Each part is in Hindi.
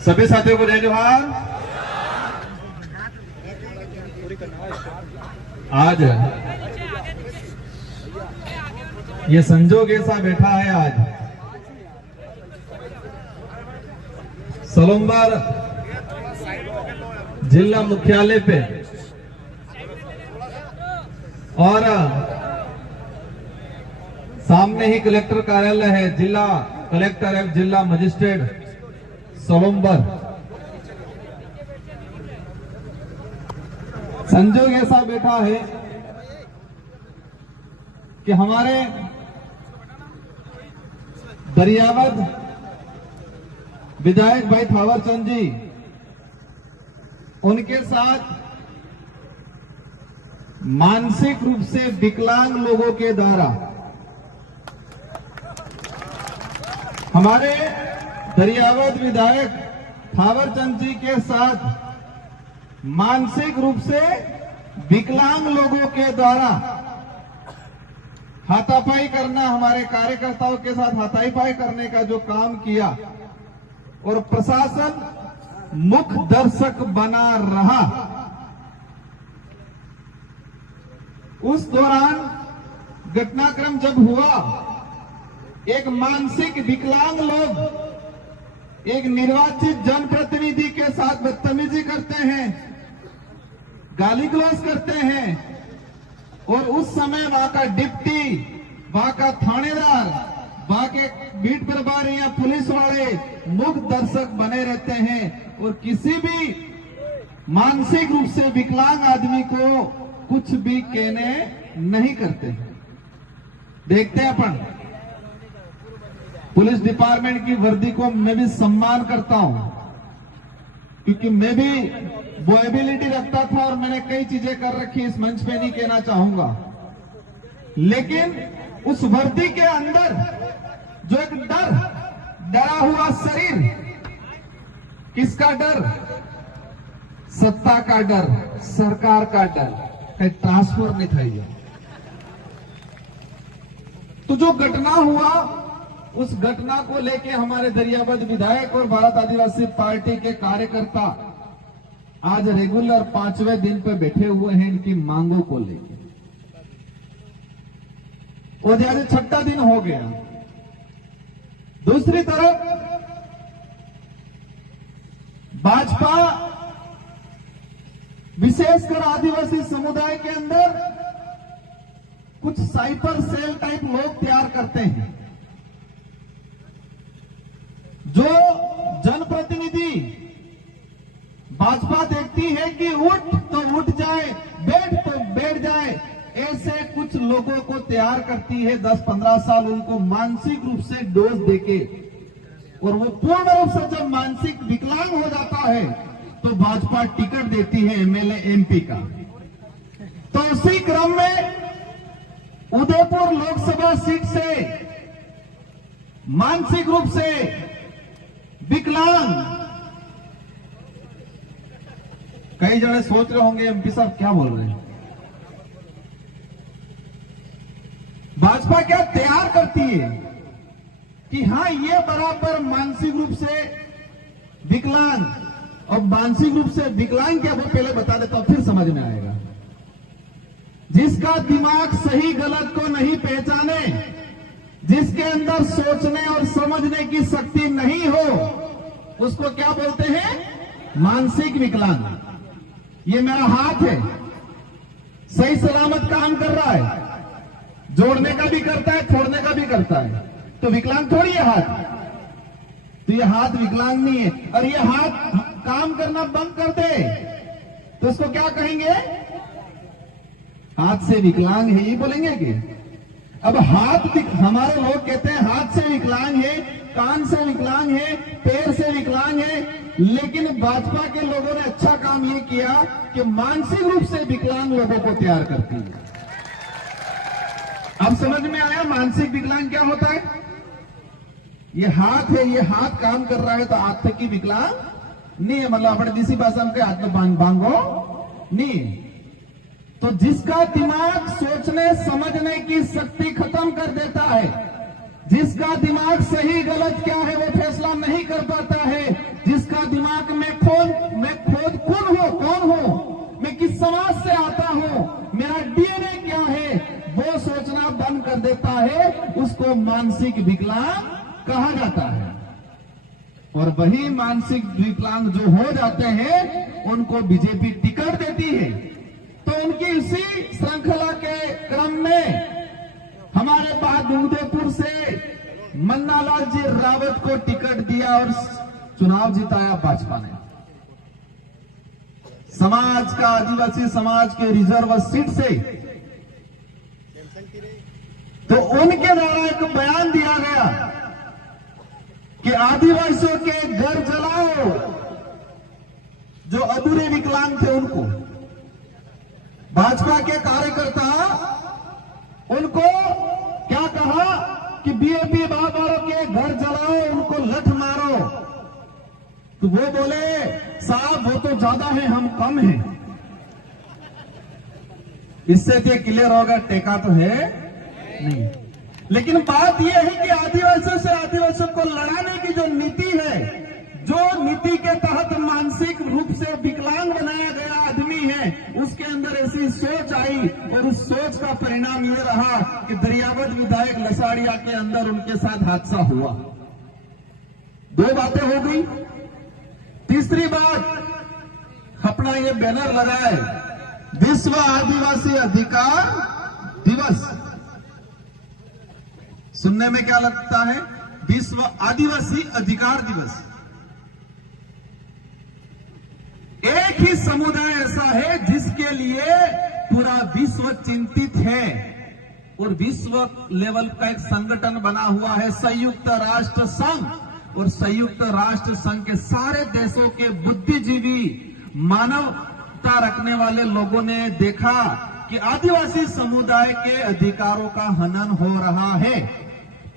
सभी साथियों को जय जोहार। आज ये संजोग ऐसा बैठा है, आज सलुम्बर जिला मुख्यालय पे और सामने ही कलेक्टर कार्यालय है, जिला कलेक्टर एवं जिला मजिस्ट्रेट सलुम्बर। संजोग ऐसा बैठा है कि हमारे दरियावद विधायक भाई थावर चंद जी, उनके साथ मानसिक रूप से विकलांग लोगों के द्वारा हमारे दरियावद विधायक थावर चंद जी के साथ मानसिक रूप से विकलांग लोगों के द्वारा हाथापाई करना, हमारे कार्यकर्ताओं के साथ हाथापाई करने का जो काम किया और प्रशासन मुख दर्शक बना रहा, उस दौरान घटनाक्रम जब हुआ, एक मानसिक विकलांग लोग एक निर्वाचित जनप्रतिनिधि के साथ बदतमीजी करते हैं, गाली गलौज करते हैं और उस समय वहां का डिप्टी, वहां का थानेदार, वहां के बीट प्रभारी या पुलिस वाले मुख दर्शक बने रहते हैं और किसी भी मानसिक रूप से विकलांग आदमी को कुछ भी कहने नहीं करते। देखते हैं अपन पुलिस डिपार्टमेंट की वर्दी को मैं भी सम्मान करता हूं, क्योंकि मैं भी वो एबिलिटी रखता था और मैंने कई चीजें कर रखी, इस मंच पे नहीं कहना चाहूंगा, लेकिन उस वर्दी के अंदर जो एक डरा हुआ शरीर, किसका डर? सत्ता का डर, सरकार का डर, कहीं ट्रांसफर नहीं था ये। तो जो घटना हुआ, उस घटना को लेके हमारे दरियावद विधायक और भारत आदिवासी पार्टी के कार्यकर्ता आज रेगुलर 5वें दिन पे बैठे हुए हैं इनकी मांगों को लेके, और आज 6ठा दिन हो गया। दूसरी तरफ भाजपा विशेषकर आदिवासी समुदाय के अंदर कुछ साइपर सेल टाइप लोग तैयार करते हैं, जो जनप्रतिनिधि भाजपा देखती है कि उठ तो उठ जाए, बैठ तो बैठ जाए, ऐसे कुछ लोगों को तैयार करती है। 10-15 साल उनको मानसिक रूप से डोज देके, और वो पूर्ण रूप से जब मानसिक विकलांग हो जाता है तो भाजपा टिकट देती है एमएलए एमपी का। तो उसी क्रम में उदयपुर लोकसभा सीट से मानसिक रूप से विकलांग, कई जने सोच रहे होंगे एमपी साहब क्या बोल रहे हैं, भाजपा क्या तैयार करती है कि हां ये बराबर मानसिक रूप से विकलांग, और मानसिक रूप से विकलांग क्या, वो पहले बता देता हूं फिर समझ में आएगा। जिसका दिमाग सही गलत को नहीं पहचाने, जिसके अंदर सोचने और समझने की शक्ति नहीं हो, उसको क्या बोलते हैं? मानसिक विकलांग। ये मेरा हाथ है, सही सलामत काम कर रहा है, जोड़ने का भी करता है, छोड़ने का भी करता है, तो विकलांग थोड़ी है हाथ। तो ये हाथ विकलांग नहीं है, और ये हाथ काम करना बंद कर दे तो इसको क्या कहेंगे? हाथ से विकलांग है, ये बोलेंगे कि अब हाथ, हमारे लोग कहते हैं हाथ से विकलांग है, कान से विकलांग है, पैर से विकलांग है, लेकिन भाजपा के लोगों ने अच्छा काम ये किया कि मानसिक रूप से विकलांग लोगों को तैयार करती है। अब समझ में आया मानसिक विकलांग क्या होता है? ये हाथ है, ये हाथ काम कर रहा है तो हाथ की विकलांग नहीं है, मतलब अपने देसी भाषा में हाथ में बांगो नहीं। तो जिसका दिमाग सोचने समझने की शक्ति खत्म कर देता है, जिसका दिमाग सही गलत क्या है वो फैसला नहीं कर पाता है, जिसका दिमाग में खोद कौन हूं, मैं किस समाज से आता हूं, मेरा डीएनए क्या है, वो सोचना बंद कर देता है, उसको मानसिक विकलांग कहा जाता है। और वही मानसिक विकलांग जो हो जाते हैं उनको बीजेपी टिकट देती है। तो उनकी इसी श्रृंखला के क्रम में हमारे बहादुरपुर से मन्नालाल जी रावत को टिकट दिया और चुनाव जिताया भाजपा ने। समाज का, आदिवासी समाज के रिजर्व सीट से तो उनके द्वारा एक बयान दिया गया कि आदिवासियों के घर जलाओ, जो अधूरे विकलांग थे उनको। भाजपा के कार्यकर्ता उनको क्या कहा कि बीएपी बाबारों के घर जलाओ, उनको लठ मारो। तो वो बोले साहब वो तो ज्यादा है, हम कम हैं। इससे तो क्लियर होगा टेका तो है नहीं। लेकिन बात यह है कि आदिवासियों से आदिवासियों को लड़ाने की जो नीति है, जो नीति के तहत मानसिक रूप से विकलांग बनाया गया आदमी है, उसके अंदर ऐसी सोच आई और उस सोच का परिणाम ये रहा कि दरियावत विधायक लसाड़िया के अंदर उनके साथ हादसा हुआ। दो बातें हो गई। तीसरी बात, अपना ये बैनर लगाए विश्व आदिवासी अधिकार दिवस। सुनने में क्या लगता है? विश्व आदिवासी अधिकार दिवस। एक ही समुदाय ऐसा है जिसके लिए पूरा विश्व चिंतित है और विश्व लेवल का एक संगठन बना हुआ है संयुक्त राष्ट्र संघ। और संयुक्त राष्ट्र संघ के सारे देशों के बुद्धिजीवी, मानवता रखने वाले लोगों ने देखा कि आदिवासी समुदाय के अधिकारों का हनन हो रहा है,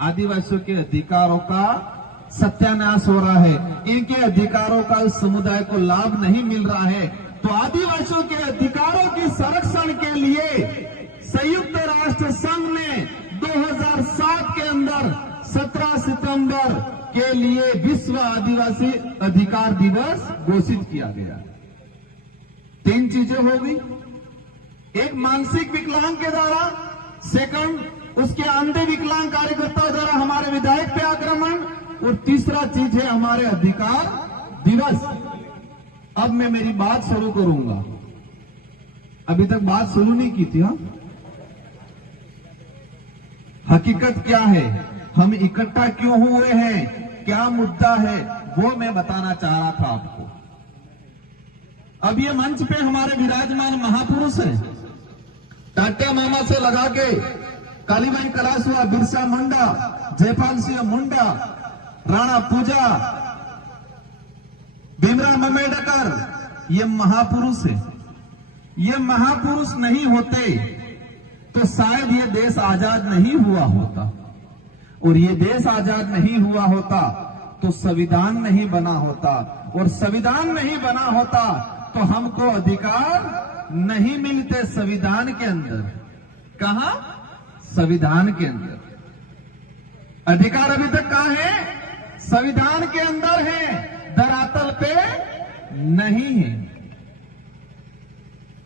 आदिवासियों के अधिकारों का सत्यानाश हो रहा है, इनके अधिकारों का इस समुदाय को लाभ नहीं मिल रहा है। तो आदिवासियों के अधिकारों के संरक्षण के लिए संयुक्त राष्ट्र संघ ने 2007 के अंदर 17 सितंबर के लिए विश्व आदिवासी अधिकार दिवस घोषित किया गया। 3 चीजें हो गई। एक मानसिक विकलांग के द्वारा, सेकंड उसके अंधे विकलांग कार्यकर्ताओं द्वारा हमारे विधायक पे आक्रमण, और तीसरा चीज है हमारे अधिकार दिवस। अब मैं मेरी बात शुरू करूंगा। अभी तक बात शुरू नहीं की थी। हाँ, हकीकत क्या है, हम इकट्ठा क्यों हुए हैं, क्या मुद्दा है, वो मैं बताना चाह रहा था आपको। अब ये मंच पे हमारे विराजमान महापुरुष हैं, टाटा मामा से लगा के कालीबाई कलासुआ, बिरसा मुंडा, जयपाल सिंह मुंडा, राणा पूजा, भीमराव अम्बेडकर, ये महापुरुष है। ये महापुरुष नहीं होते तो शायद ये देश आजाद नहीं हुआ होता, और ये देश आजाद नहीं हुआ होता तो संविधान नहीं बना होता, और संविधान नहीं बना होता तो हमको अधिकार नहीं मिलते संविधान के अंदर। कहां? संविधान के अंदर। अधिकार अभी तक कहां है? संविधान के अंदर है, धरातल पे नहीं है।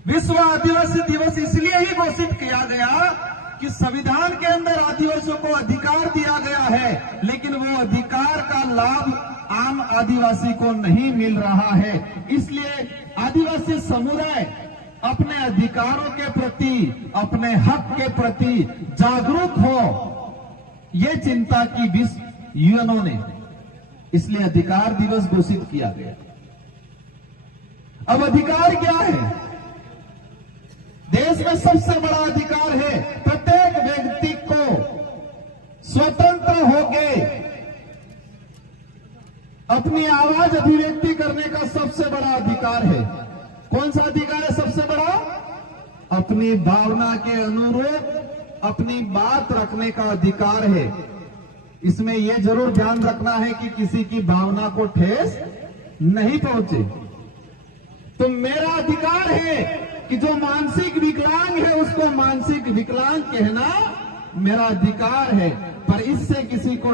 विश्व आदिवासी दिवस इसलिए ही घोषित किया गया कि संविधान के अंदर आदिवासियों को अधिकार दिया गया है, लेकिन वो अधिकार का लाभ आम आदिवासी को नहीं मिल रहा है। इसलिए आदिवासी समुदाय अपने अधिकारों के प्रति, अपने हक के प्रति जागरूक हो, ये चिंता की विश्व यूएनओ ने, इसलिए अधिकार दिवस घोषित किया गया। अब अधिकार क्या है? देश में सबसे बड़ा अधिकार है प्रत्येक व्यक्ति को स्वतंत्र होके अपनी आवाज अभिव्यक्ति करने का सबसे बड़ा अधिकार है। कौन सा अधिकार है सबसे बड़ा? अपनी भावना के अनुरूप अपनी बात रखने का अधिकार है। इसमें यह जरूर ध्यान रखना है कि किसी की भावना को ठेस नहीं पहुंचे। तो मेरा अधिकार है कि जो मानसिक विकलांग है उसको मानसिक विकलांग कहना मेरा अधिकार है, पर इससे किसी को